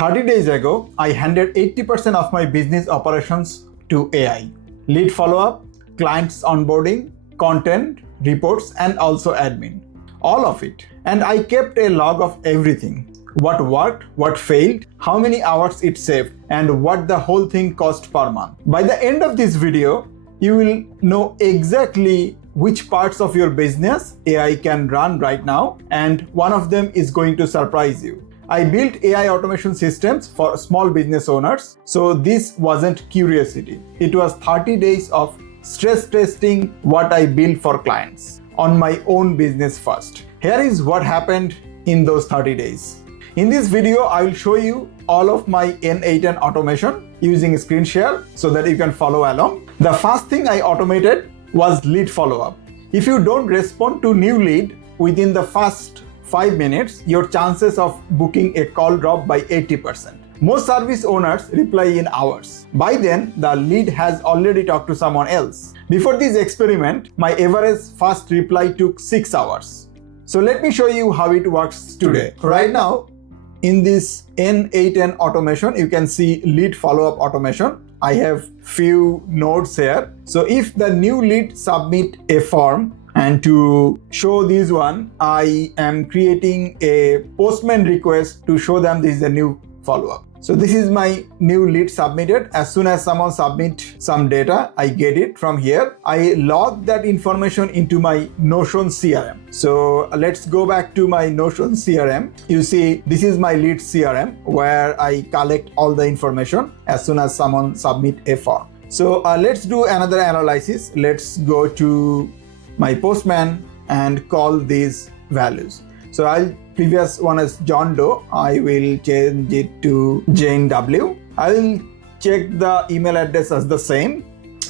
30 days ago, I handed 80% of my business operations to AI. Lead follow-up, clients onboarding, content, reports, and also admin. All of it. And I kept a log of everything. What worked, what failed, how many hours it saved, and what the whole thing cost per month. By the end of this video, you will know exactly which parts of your business AI can run right now, and one of them is going to surprise you. I built AI automation systems for small business owners, so this wasn't curiosity. It was 30 days of stress testing what I built for clients on my own business first. Here is what happened in those 30 days. In this video, I will show you all of my N8N automation using screen share so that you can follow along. The first thing I automated was lead follow-up. If you don't respond to new lead within the first 5 minutes, your chances of booking a call drop by 80%. Most service owners reply in hours. By then, the lead has already talked to someone else. Before this experiment, my average first reply took 6 hours. So let me show you how it works today. Right now, in this N8N automation, you can see lead follow-up automation. I have few nodes here. So if the new lead submit a form, and to show this one, I am creating a postman request to show them this is a new follow-up. So this is my new lead submitted. As soon as someone submit some data, I get it from here. I log that information into my Notion CRM. So let's go back to my Notion CRM. You see, this is my lead CRM where I collect all the information as soon as someone submit a form. So let's do another analysis. Let's go to my postman and call these values. So previous one is John Doe. I will change it to Jane W. I will check the email address as the same,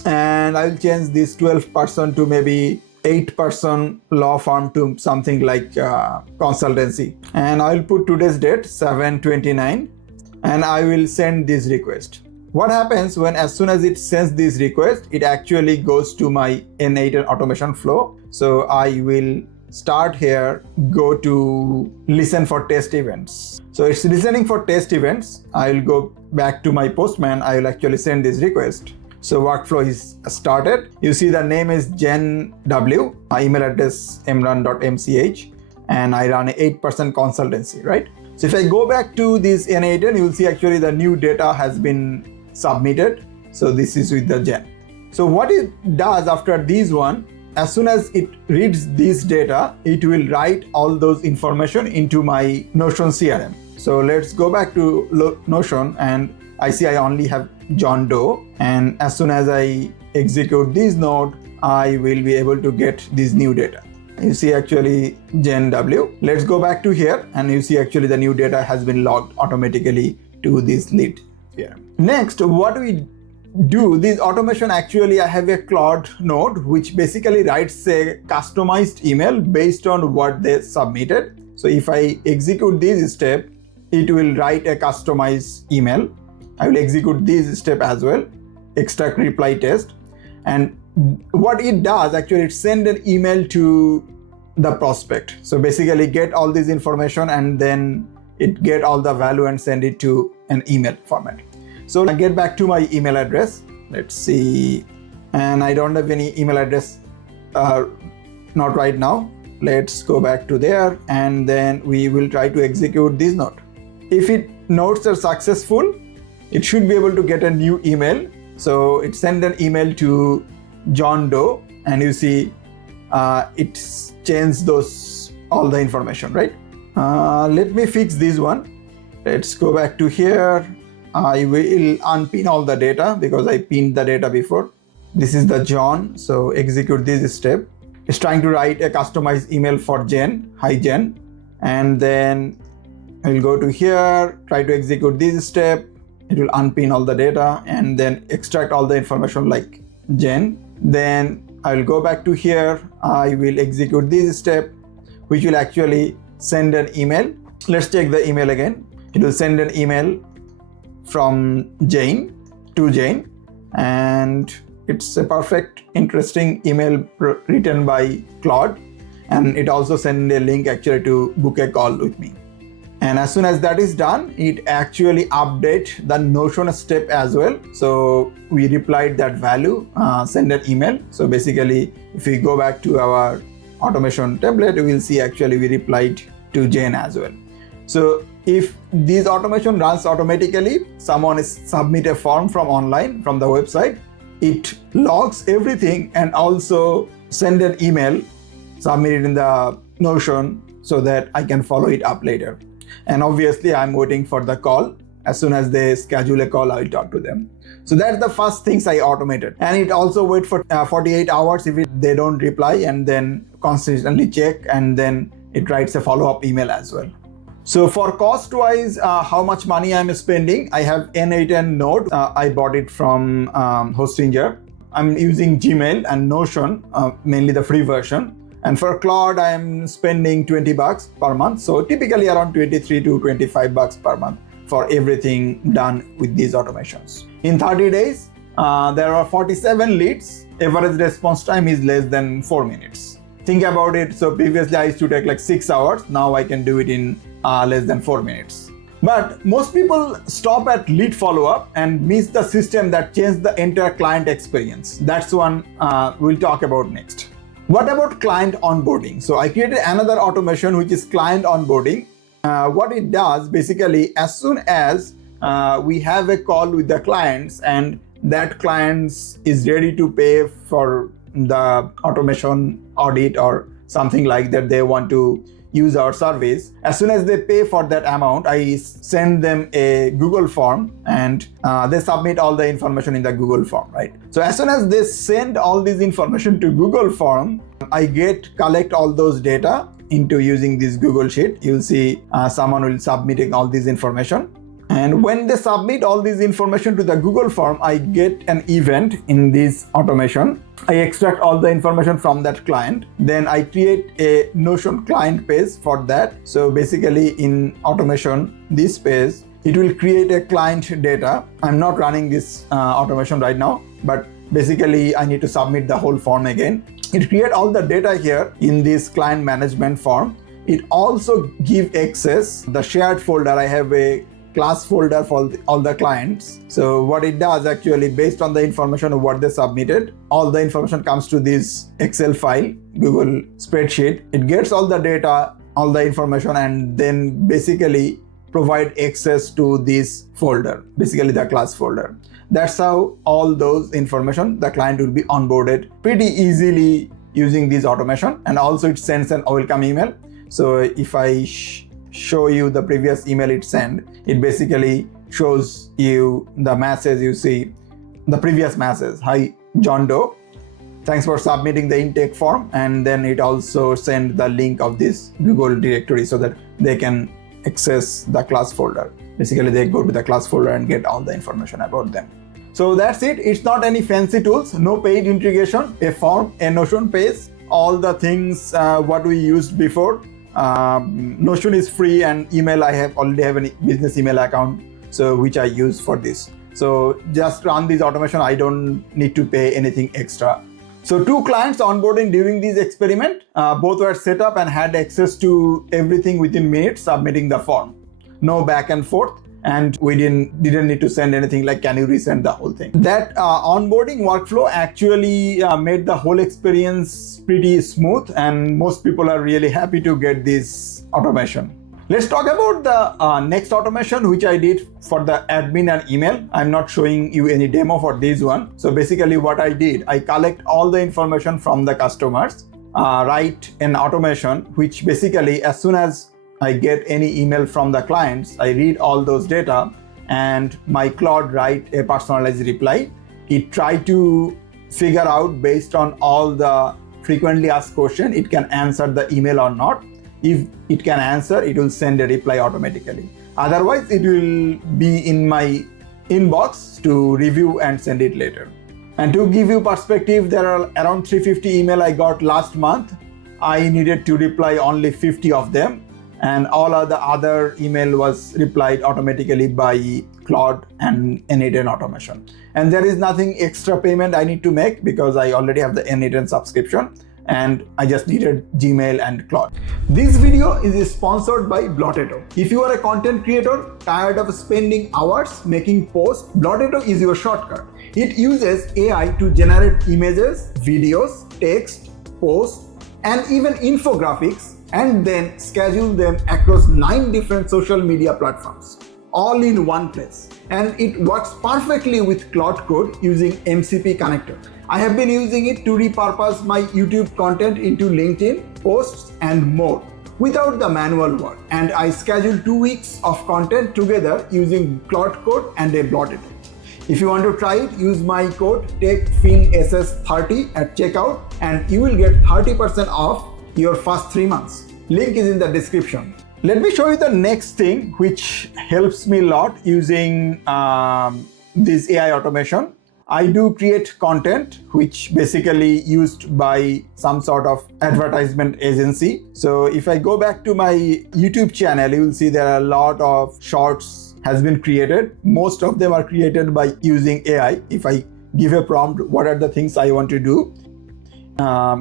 and I will change this 12% to maybe 8% law firm to something like consultancy. And I will put today's date 7/29, and I will send this request. What happens when as soon as it sends this request, it actually goes to my N8N automation flow. So I will start here, go to listen for test events. So it's listening for test events. I will go back to my postman. I will actually send this request. So workflow is started. You see the name is Jen W. My email address emran.mch, and I run 8% consultancy, right? So if I go back to this N8N, you will see actually the new data has been submitted. So this is with the Jen. So what it does after this one, as soon as it reads this data, it will write all those information into my Notion CRM. So let's go back to Notion, and I see I only have John Doe. And as soon as I execute this node, I will be able to get this new data. You see actually Jen W. Let's go back to here, and you see actually the new data has been logged automatically to this lead here. Next, what we do this automation, actually I have a Claude node which basically writes a customized email based on what they submitted. So if I execute this step, it will write a customized email. I will execute this step as well, extract reply test. And what it does, actually it sends an email to the prospect. So basically get all this information, and then it get all the value and send it to an email format. So I get back to my email address. Let's see. And I don't have any email address, not right now. Let's go back to there, and then we will try to execute this node. If nodes are successful, it should be able to get a new email. So it sent an email to John Doe, and you see it's changed all the information, right? Let me fix this one. Let's go back to here. I will unpin all the data because I pinned the data before. This is the John, so execute this step. It's trying to write a customized email for Jen. Hi Jen. And then I will go to here, try to execute this step. It will unpin all the data and then extract all the information like Jen. Then I will go back to here. I will execute this step, which will actually send an email. Let's check the email again. It will send an email from Jane to Jane, and it's a perfect, interesting email written by Claude, and it also sends a link actually to book a call with me. And as soon as that is done, it actually update the Notion step as well. So we replied that value, send an email. So basically, if we go back to our automation template, we will see actually we replied to Jane as well. So if this automation runs automatically, someone is submit a form from online, from the website, it logs everything and also send an email, submit it in the Notion so that I can follow it up later. And obviously I'm waiting for the call. As soon as they schedule a call, I will talk to them. So that's the first things I automated. And it also wait for 48 hours if they don't reply, and then consistently check, and then it writes a follow-up email as well. So for cost-wise, how much money I'm spending, I have N8N Node. I bought it from Hostinger. I'm using Gmail and Notion, mainly the free version. And for Claude, I'm spending $20 per month. So typically around $23 to $25 per month for everything done with these automations. In 30 days, there are 47 leads. Average response time is less than 4 minutes. Think about it. So previously I used to take like 6 hours. Now I can do it in less than 4 minutes. But most people stop at lead follow-up and miss the system that changed the entire client experience. That's one we'll talk about next. What about client onboarding? So I created another automation which is client onboarding. What it does basically, as soon as we have a call with the clients and that clients is ready to pay for the automation audit or something like that, they want to use our service. As soon as they pay for that amount, I send them a Google form and they submit all the information in the Google form, right? So as soon as they send all this information to Google form, I collect all those data into using this Google Sheet. You'll see someone will submitting all this information. And when they submit all this information to the Google form, I get an event in this automation. I extract all the information from that client. Then I create a Notion client page for that. So basically in automation, this page, it will create a client data. I'm not running this automation right now, but basically I need to submit the whole form again. It creates all the data here in this client management form. It also gives access, the shared folder. I have a class folder for all the clients. So what it does actually, based on the information of what they submitted, all the information comes to this Excel file, Google spreadsheet. It gets all the data, all the information, and then basically provide access to this folder, basically the class folder. That's how all those information, the client will be onboarded pretty easily using this automation. And also it sends an welcome email. So if I show you the previous email it sent, it basically shows you the message. You see the previous message: hi John Doe, thanks for submitting the intake form. And then it also send the link of this Google directory so that they can access the class folder. Basically they go to the class folder and get all the information about them. So that's it. It's not any fancy tools, no paid integration, a form, a Notion page, all the things what we used before. Notion is free, and email, I already have a business email account, so which I use for this. So just run this automation. I don't need to pay anything extra. So 2 clients onboarding during this experiment, both were set up and had access to everything within minutes, submitting the form. No back and forth. And we didn't need to send anything like, can you resend the whole thing? That onboarding workflow actually made the whole experience pretty smooth, and most people are really happy to get this automation. Let's talk about the next automation which I did for the admin and email. I'm not showing you any demo for this one. So basically what I did, I collect all the information from the customers, write an automation which basically, as soon as I get any email from the clients, I read all those data, and my Claude write a personalized reply. It try to figure out, based on all the frequently asked questions, it can answer the email or not. If it can answer, it will send a reply automatically. Otherwise, it will be in my inbox to review and send it later. And to give you perspective, there are around 350 email I got last month. I needed to reply only 50 of them. And all of the other email was replied automatically by Claude and N8N automation. And there is nothing extra payment I need to make because I already have the N8N subscription. and I just needed Gmail and Claude. This video is sponsored by Blotteto. If you are a content creator tired of spending hours making posts, Blotteto is your shortcut. It uses AI to generate images, videos, text, posts, and even infographics, and then schedule them across 9 different social media platforms, all in one place. And it works perfectly with Claude Code using MCP connector. I have been using it to repurpose my YouTube content into LinkedIn posts and more without the manual work. And I schedule 2 weeks of content together using Claude Code and a Blotteto. If you want to try it, use my code TechFinSS30 at checkout and you will get 30% off your first 3 months. Link is in the description. Let me show you the next thing which helps me a lot using this AI automation. I do create content which basically used by some sort of advertisement agency. So if I go back to my YouTube channel, you will see there are a lot of shorts has been created. Most of them are created by using AI. If I give a prompt, what are the things I want to do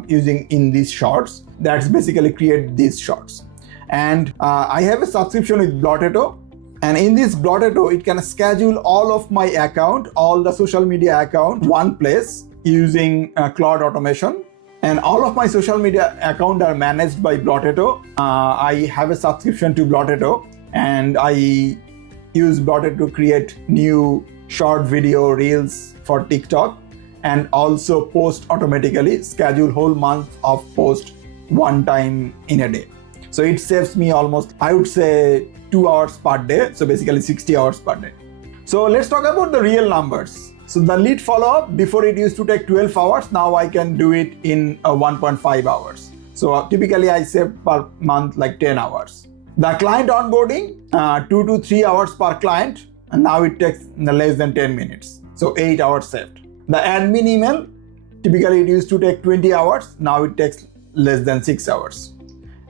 using in these shorts, that's basically create these shorts. And I have a subscription with Blotteto. And in this Blotteto, it can schedule all of my account, all the social media account, one place using Claude automation. And all of my social media account are managed by Blotteto. I have a subscription to Blotteto and I use Blotteto to create new short video reels for TikTok and also post automatically, schedule whole month of post one time in a day. So it saves me almost, I would say, 2 hours per day. So basically 60 hours per day. So let's talk about the real numbers. So the lead follow-up, before it used to take 12 hours, now I can do it in 1.5 hours. So typically I save per month like 10 hours. The client onboarding, 2 to 3 hours per client, and now it takes less than 10 minutes. So 8 hours saved. The admin email, typically it used to take 20 hours, now it takes less than 6 hours.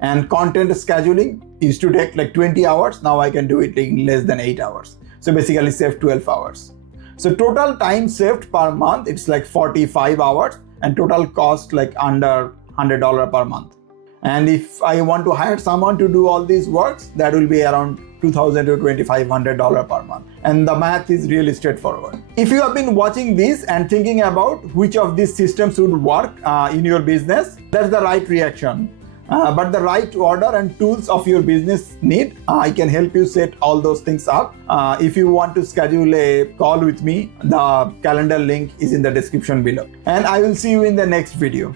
And content scheduling used to take like 20 hours, now I can do it in less than 8 hours. So basically save 12 hours. So total time saved per month, it's like 45 hours and total cost like under $100 per month. And if I want to hire someone to do all these works, that will be around $2,000 to $2,500 per month. And the math is really straightforward. If you have been watching this and thinking about which of these systems would work in your business, that's the right reaction. But the right order and tools of your business need, I can help you set all those things up. If you want to schedule a call with me, the calendar link is in the description below. And I will see you in the next video.